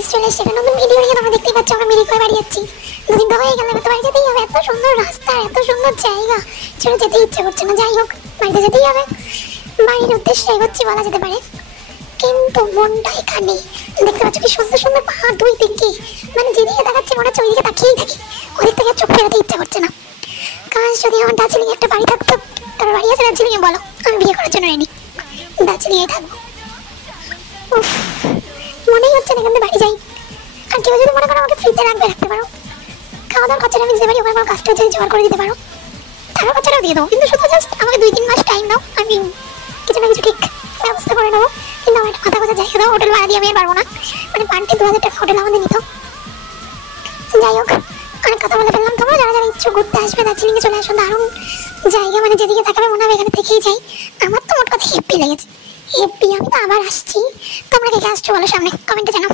Guys চলে এসেছে একটা নতুন ভিডিও নিয়ে। তোমরা দেখতেই পাচ্ছ আমরা মিরিক হয়ে বাড়ি যাচ্ছি। দুদিন তো হয়ে গেল, এবার তো বাড়ি যেতেই হবে। এত সুন্দর রাস্তা, এত সুন্দর জায়গা, ছেড়ে যেতে ইচ্ছে করছে না। যাই হোক, বাড়িতে যেতেই হবে। বাড়ির উদ্দেশ্যে এগোচ্ছি বলা যেতে পারে, কিন্তু মনটা এখানে। দেখতে পাচ্ছ কি সুন্দর সুন্দর পাহাড় দুই দিকে, মানে যেদিকে তাকাচ্ছি মনে হচ্ছে ওইদিকে তাকিয়েই থাকি। ওদিক থেকে চোখ ফেরাতে ইচ্ছে করছে না। কাজ যদি আমার দার্জিলিং একটা বাড়ি থাকতো। তার বাড়ি আছে দার্জিলিং এ? বলো, আমি বিয়ে করার জন্য রেডি, দার্জিলিং এ থাকবো। উফ, মনেই হচ্ছে না এখান থেকে বাড়ি যাই। আর কেউ যদি মনে করো আমাকে ফ্রিতে রাখতে পারো, খাওয়া দাওয়ার খরচাটা আমি দিতে পারি, ওখানে আমার কাজটা যদি জোগাড় করে দিতে পারো, টাকার খরচাটাও দিয়ে দেবো। কিন্তু শুধু জাস্ট আমাকে 2-3 মাস টাইম দাও, আমি কিছু না কিছু ঠিক ব্যবস্থা করে নেবো। কিন্তু আমার একটা কথা কথা জায়গা দাও, হোটেল ভাড়া দিয়ে আমি আর পারবো না। মানে পান্টে 2000 টাকা হোটেল আমাদের নিত। যাই হোক, অনেক কথা বলে ফেললাম। তোমরা যারা যারা ইচ্ছুক ঘুরতে আসবে দার্জিলিংয়ে চলে আসো, দারুণ জায়গা। মানে যেদিকে তাকাবে মনে হবে এখানে থেকেই যাই। আমার তো মোট কথা হেব্বি লেগেছে, হেব্বি। আমি তো আবার আসছি। তোমরা কে কে আসছো বলো সামনে, কমেন্টে জানাও।